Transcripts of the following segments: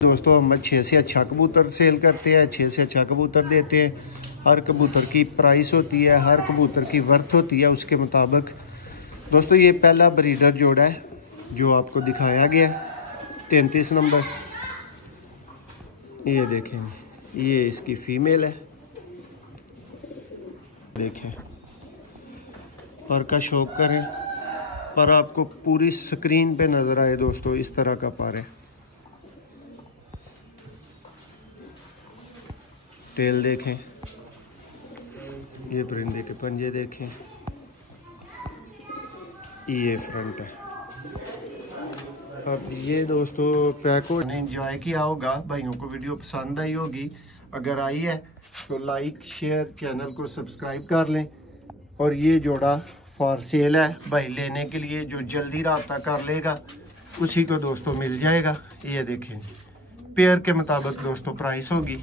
दोस्तों हम 6 से अच्छा कबूतर सेल करते हैं, 6 से अच्छा कबूतर देते हैं। हर कबूतर की प्राइस होती है, हर कबूतर की वर्थ होती है उसके मुताबिक। दोस्तों ये पहला ब्रीडर जोड़ा है जो आपको दिखाया गया, 33 नंबर। ये देखें, ये इसकी फीमेल है। देखें पर का शौक करें, पर आपको पूरी स्क्रीन पे नज़र आए दोस्तों, इस तरह का पर है। टेल देखें, ये परिंदे के पंजे देखें, ये फ्रंट है। अब ये दोस्तों पैक को एंजॉय किया होगा, भाइयों को वीडियो पसंद आई होगी। अगर आई है तो लाइक शेयर, चैनल को सब्सक्राइब कर लें। और ये जोड़ा फॉर सेल है, भाई लेने के लिए जो जल्दी रब्ता कर लेगा उसी को दोस्तों मिल जाएगा। ये देखें, पेयर के मुताबिक दोस्तों प्राइस होगी।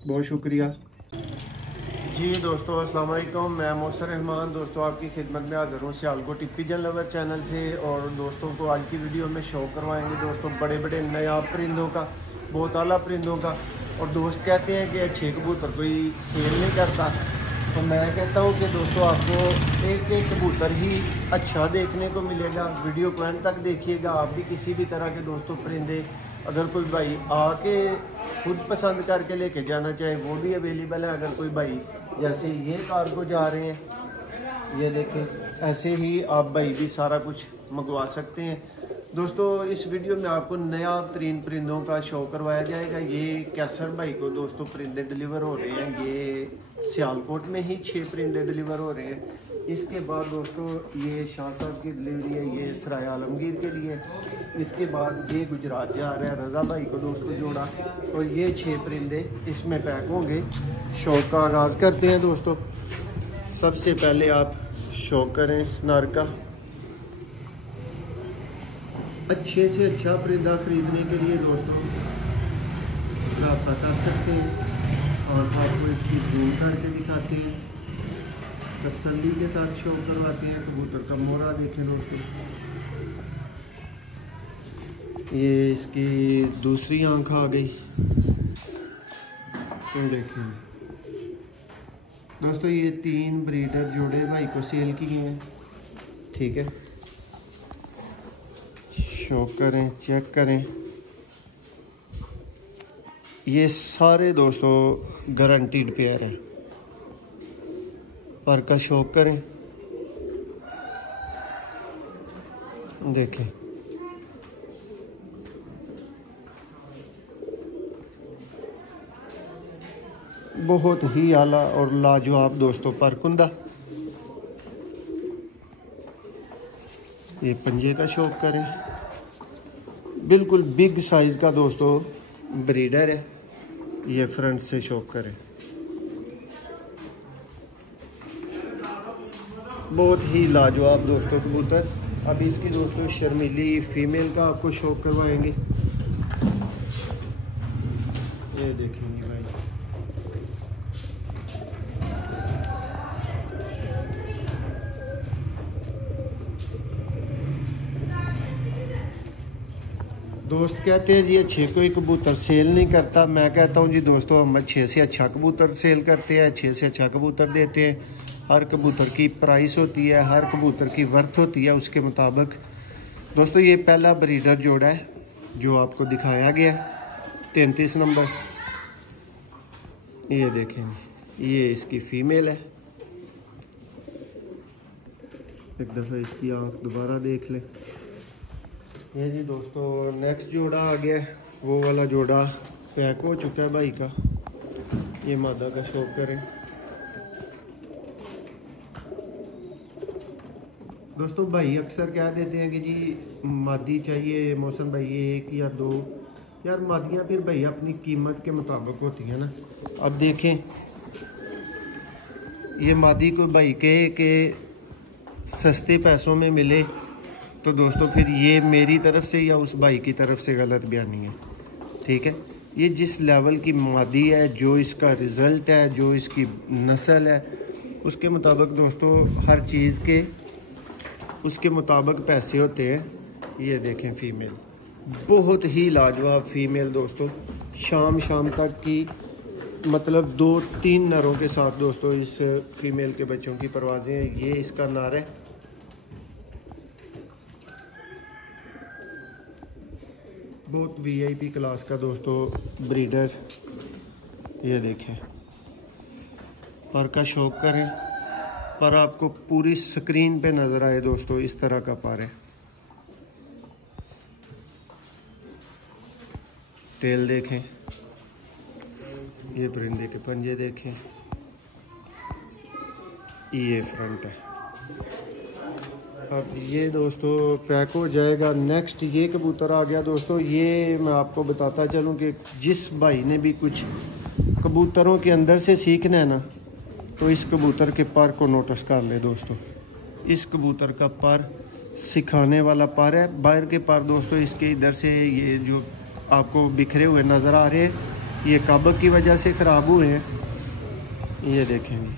बहुत शुक्रिया जी दोस्तों। अस्सलाम वालेकुम, मैं मौसर रहमान दोस्तों आपकी खिदमत में हाज़िर हूँ सियालकोट पिजन लवर चैनल से। और दोस्तों को आज की वीडियो में शो करवाएंगे दोस्तों बड़े बड़े नायाब परिंदों का, बहुत आला परिंदों का। और दोस्त कहते हैं कि अच्छे कबूतर कोई सेल नहीं करता, तो मैं कहता हूँ कि दोस्तों आपको एक एक कबूतर ही अच्छा देखने को मिलेगा। वीडियो को एंड तक देखिएगा। आप भी किसी भी तरह के दोस्तों परिंदे अगर कोई भाई आके खुद पसंद करके लेके जाना चाहे वो भी अवेलेबल है। अगर कोई भाई जैसे ये कार्गो जा रहे हैं, ये देखें, ऐसे ही आप भाई भी सारा कुछ मंगवा सकते हैं दोस्तों। इस वीडियो में आपको नया तरीन परिंदों का शो करवाया जाएगा। ये कैसर भाई को दोस्तों परिंदे डिलीवर हो रहे हैं, ये सियालकोट में ही 6 परिंदे डिलीवर हो रहे हैं। इसके बाद दोस्तों ये शाह साहब की डिलीवरी है, ये सराय आलमगीर के लिए। इसके बाद ये गुजरात जा रहा है, रज़ा भाई को दोस्तों जोड़ा। और ये 6 परिंदे इसमें पैक होंगे। शौक का आगाज़ करते हैं दोस्तों। सबसे पहले आप शौक करें स्नर का। अच्छे से अच्छा परिंदा ख़रीदने के लिए दोस्तों रब्ता कर सकते हैं। और आपको इसकी जूम करके दिखाते हैं, तसल्ली के साथ शो करवाते हैं। कबूतर का मोरा देखें दोस्तों, ये इसकी दूसरी आंख आ गई। तो देखें दोस्तों, ये 3 ब्रीडर जोड़े भाई को सेल किए हैं, ठीक है। शो करें, चेक करें, ये सारे दोस्तों गारंटीड पेयर है। पर का शौक करें, देखें बहुत ही आला और लाजवाब दोस्तों परकुंदा। ये पंजे का शौक करें, बिल्कुल बिग साइज का दोस्तों ब्रीडर है। ये फ्रंट से शौक करें, बहुत ही लाजवाब दोस्तों कबूतर। अब इसकी दोस्तों शर्मीली फीमेल का आपको शौक करवाएंगे। ये देखेंगे भाई, दोस्त कहते हैं जी अच्छे कोई कबूतर सेल नहीं करता। मैं कहता हूँ जी दोस्तों हम 6 से अच्छा कबूतर सेल करते हैं, 6 से अच्छा कबूतर देते हैं। हर कबूतर की प्राइस होती है, हर कबूतर की वर्थ होती है उसके मुताबिक। दोस्तों ये पहला ब्रीडर जोड़ा है जो आपको दिखाया गया, 33 नंबर। ये देखें, ये इसकी फीमेल है। एक दफ़ा इसकी आँख दोबारा देख लें। ये जी दोस्तों नेक्स्ट जोड़ा आ गया, वो वाला जोड़ा पैक हो चुका है भाई का। ये मादा का शौक करें दोस्तों। भाई अक्सर कह देते हैं कि जी मादी चाहिए मौसम भाई, 1 या 2। यार मादियाँ फिर भाई अपनी कीमत के मुताबिक होती हैं ना। अब देखें, ये मादी को भाई के सस्ते पैसों में मिले तो दोस्तों फिर ये मेरी तरफ से या उस भाई की तरफ से गलत बयानी है, ठीक है। ये जिस लेवल की मादी है, जो इसका रिज़ल्ट है, जो इसकी नस्ल है, उसके मुताबिक दोस्तों हर चीज़ के उसके मुताबिक पैसे होते हैं। ये देखें फीमेल, बहुत ही लाजवाब फीमेल दोस्तों, शाम तक की मतलब 2-3 नरों के साथ दोस्तों इस फीमेल के बच्चों की परवाज़ें हैं। ये इसका नर है। बहुत वीआईपी क्लास का दोस्तों ब्रीडर। ये देखें, पर का शौक करें, पर आपको पूरी स्क्रीन पे नज़र आए दोस्तों, इस तरह का पर है। टेल देखें, ये परिंदे के पंजे देखें, ये फ्रंट है। अब ये दोस्तों पैक हो जाएगा। नेक्स्ट ये कबूतर आ गया दोस्तों। ये मैं आपको बताता चलूँ कि जिस भाई ने भी कुछ कबूतरों के अंदर से सीखना है ना, तो इस कबूतर के पर को नोटिस कर ले दोस्तों। इस कबूतर का पर सिखाने वाला पर है। बाहर के पर दोस्तों इसके इधर से ये जो आपको बिखरे हुए नज़र आ रहे हैं, ये कब की वजह से ख़राब हुए हैं। ये देखेंगे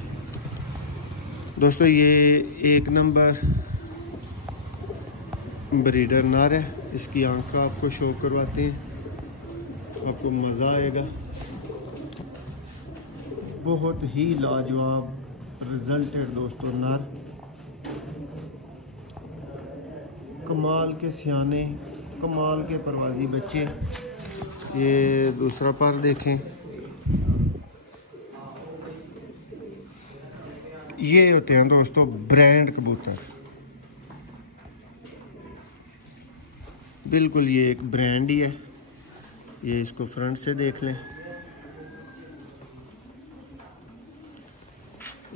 दोस्तों, ये 1 नंबर ब्रीडर नर है। इसकी आंख का आपको शो करवाते हैं, आपको मज़ा आएगा। बहुत ही लाजवाब रिजल्ट है दोस्तों नर। कमाल के सियाने, कमाल के परवाजी बच्चे। ये दूसरा पर देखें, ये होते हैं दोस्तों ब्रांड कबूतर। बिल्कुल ये एक ब्रांड ही है। ये इसको फ्रंट से देख लें।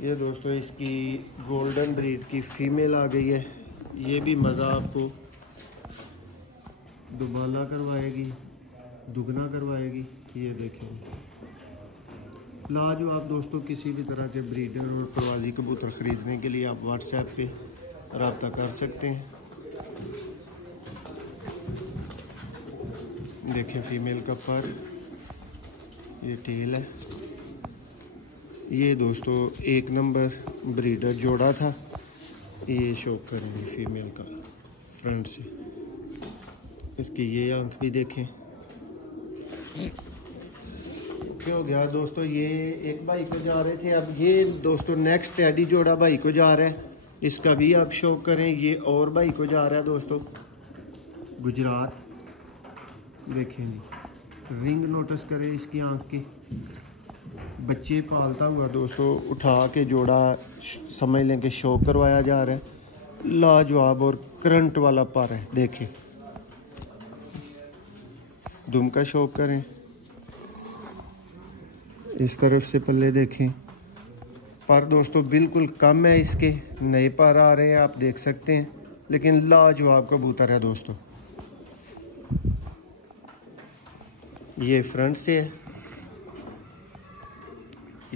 ये दोस्तों इसकी गोल्डन ब्रीड की फीमेल आ गई है। ये भी मज़ा आपको दुबाला करवाएगी, दुगना करवाएगी। ये देखेंगे लाजवाब दोस्तों। किसी भी तरह के ब्रीडर और प्रवासी कबूतर ख़रीदने के लिए आप व्हाट्सएप पे रब्ता कर सकते हैं। देखें फीमेल का पर, ये टेल है। ये दोस्तों 1 नंबर ब्रीडर जोड़ा था। ये शो करेंगे फीमेल का फ्रंट से। इसकी ये आंख भी देखें। क्या हो गया दोस्तों, ये एक भाई को जा रहे थे, अब ये दोस्तों नेक्स्ट टेडी जोड़ा भाई को जा रहा है। इसका भी आप शो करें। ये और भाई को जा रहा है दोस्तों, गुजरात। देखें जी, रिंग नोटिस करें इसकी आंख की। बच्चे पालता हुआ दोस्तों उठा के जोड़ा समझ लें कि शो करवाया जा रहा है। लाजवाब और करंट वाला पर है। देखें दुम का शौक करें। इस तरफ से पल्ले देखें। पर दोस्तों बिल्कुल कम है, इसके नए पर आ रहे हैं, आप देख सकते हैं। लेकिन लाजवाब कबूतर है दोस्तों। ये फ्रंट से है।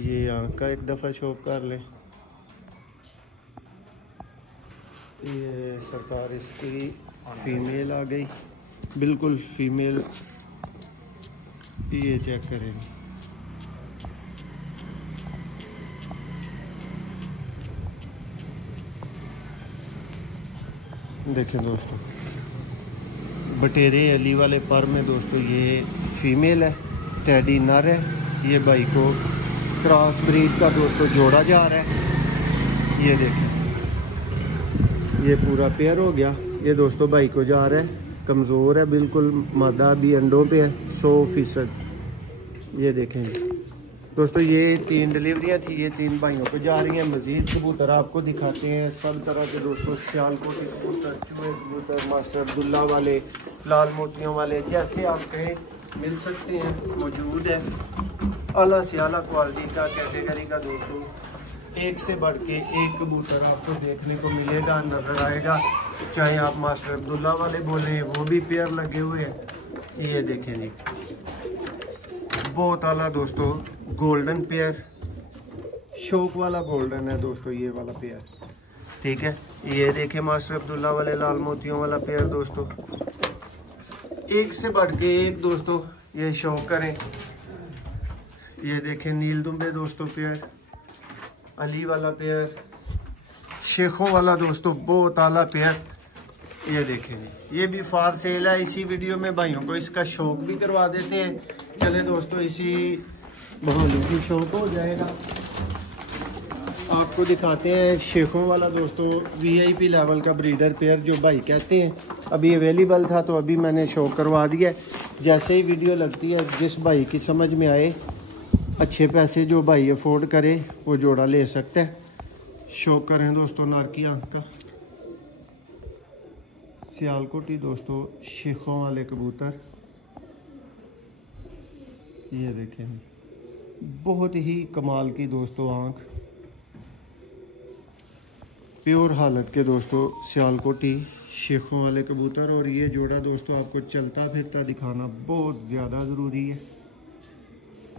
ये आंख का एक दफ़ा शौक कर लें। ये सरकार इसकी फीमेल आ गई, बिल्कुल फीमेल। ये चेक करेंगे। देखें दोस्तों, बटेरे अली वाले पर में दोस्तों ये फीमेल है, टेडी नर है। ये भाई को क्रॉस ब्रीड का दोस्तों जोड़ा जा रहा है। ये देखें, ये पूरा पेयर हो गया। ये दोस्तों भाई को जा रहा है, कमज़ोर है बिल्कुल, मादा भी अंडों पे है 100%। ये देखें दोस्तों, ये 3 डिलीवरियाँ थी, ये 3 भाइयों को जा रही हैं। मज़ीद कबूतर आपको दिखाते हैं सब तरह के दोस्तों। सियालकोटी कबूतर, चूहे कबूतर, मास्टर अब्दुल्ला वाले, लाल मोतियों वाले, जैसे आप कहें मिल सकते हैं, मौजूद है। आला से आला क्वालिटी का कैटेगरी का दोस्तों एक से बढ़ के एक कबूतर आपको देखने को मिलेगा, नज़र आएगा। चाहे आप मास्टर अब्दुल्ला वाले बोलें, वो भी पेयर लगे हुए हैं। ये देखें जी, बहुत आला दोस्तों गोल्डन पेयर, शौक वाला गोल्डन है दोस्तों ये वाला पेयर। ठीक है, ये देखें मास्टर अब्दुल्ला वाले लाल मोतियों वाला पेयर दोस्तों, एक से बढ़ के एक दोस्तों। ये शौक करें। ये देखें नील दुम्बे दोस्तों पेयर, अली वाला पेयर, शेखों वाला दोस्तों बहुत आला पेयर। ये देखें जी, ये भी फार सेल है। इसी वीडियो में भाइयों को इसका शौक भी करवा देते हैं। चलें दोस्तों, इसी बहाने की शौक हो जाएगा। आपको दिखाते हैं शेखों वाला दोस्तों, वीआईपी लेवल का ब्रीडर पेयर जो भाई कहते हैं। अभी अवेलेबल था तो अभी मैंने शौक करवा दिया। जैसे ही वीडियो लगती है, जिस भाई की समझ में आए, अच्छे पैसे जो भाई अफोर्ड करे, वो जोड़ा ले सकता है। शौक करें दोस्तों नर की आंख का। सियालकोटी दोस्तों, शेखों वाले कबूतर। ये देखें, बहुत ही कमाल की दोस्तों आंख, प्योर हालत के दोस्तों सियालकोटी शेखों वाले कबूतर। और ये जोड़ा दोस्तों आपको चलता फिरता दिखाना बहुत ज़्यादा ज़रूरी है।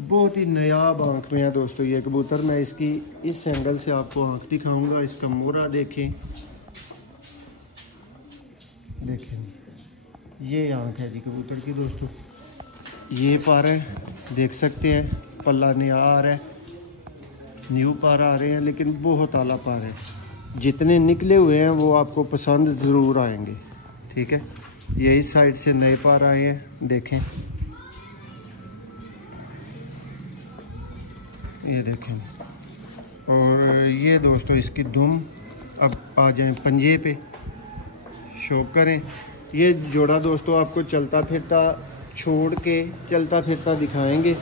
बहुत ही नायाब आंख में है दोस्तों ये कबूतर। मैं इसकी इस एंगल से आपको आंख दिखाऊंगा। इसका मोरा देखें, ये आंख है जी कबूतर की दोस्तों। ये पारा है, देख सकते हैं, पल्ला नया आ रहा है, न्यू पारा आ रहे हैं, लेकिन बहुत आला पारा है। जितने निकले हुए हैं वो आपको पसंद ज़रूर आएंगे, ठीक है। ये इस साइड से नए पार आए हैं, देखें, ये देखें। और ये दोस्तों इसकी दुम। अब आ जाएं पंजे पे, शौक करें। ये जोड़ा दोस्तों आपको चलता फिरता छोड़ के चलता फिरता दिखाएंगे।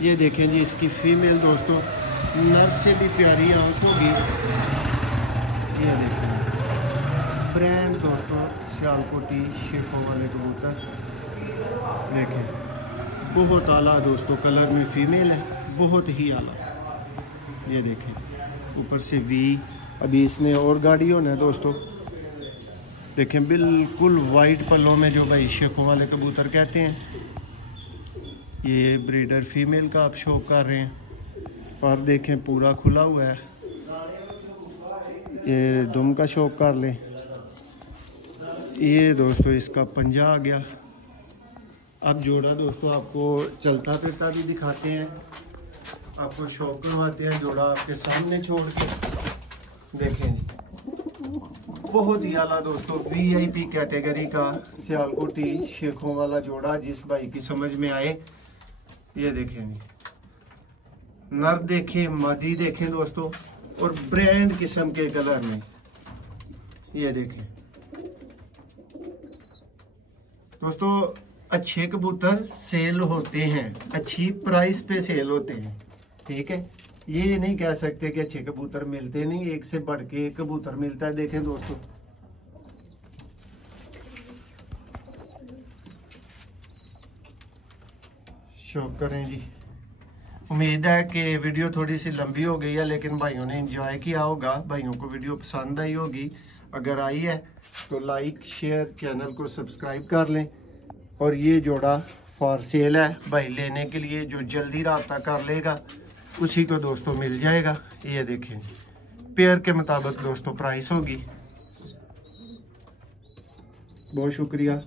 ये देखें जी, इसकी फीमेल दोस्तों नर से भी प्यारी आंख होगी। ये देखें, ब्रांड दोस्तों सियालकोटी शेखों वाले कबूतर। देखें, बहुत आला दोस्तों, कलर में फीमेल है, बहुत ही आला। ये देखें, ऊपर से वी। अभी इसने और गाड़ी होना है दोस्तों। देखें, बिल्कुल वाइट पल्लों में जो भाई शेखों वाले कबूतर कहते हैं। ये ब्रीडर फीमेल का आप शौक कर रहे हैं। पर देखें, पूरा खुला हुआ है। ये दुम का शौक कर लें। ये दोस्तों इसका पंजा आ गया। अब जोड़ा दोस्तों आपको चलता फिरता भी दिखाते हैं, आपको शौक करवाते हैं। जोड़ा आपके सामने छोड़ के देखें जी, बहुत ही आला दोस्तों वीआईपी कैटेगरी का सियालकोटी शेखों वाला जोड़ा। जिस भाई की समझ में आए, ये देखें जी, नर देखें, मादी देखें दोस्तों, और ब्रांड किस्म के कलर में। ये देखें दोस्तों, अच्छे कबूतर सेल होते हैं, अच्छी प्राइस पे सेल होते हैं, ठीक है। ये नहीं कह सकते कि अच्छे कबूतर मिलते नहीं, एक से बढ़ के एक कबूतर मिलता है। देखें दोस्तों, शौक करें जी। उम्मीद है कि वीडियो थोड़ी सी लंबी हो गई है, लेकिन भाइयों ने एंजॉय किया होगा, भाइयों को वीडियो पसंद आई होगी। अगर आई है तो लाइक शेयर, चैनल को सब्सक्राइब कर लें। और ये जोड़ा फॉर सेल है, भाई लेने के लिए जो जल्दी रब्ता कर लेगा उसी को दोस्तों मिल जाएगा। ये देखें, पेयर के मुताबिक दोस्तों प्राइस होगी। बहुत शुक्रिया।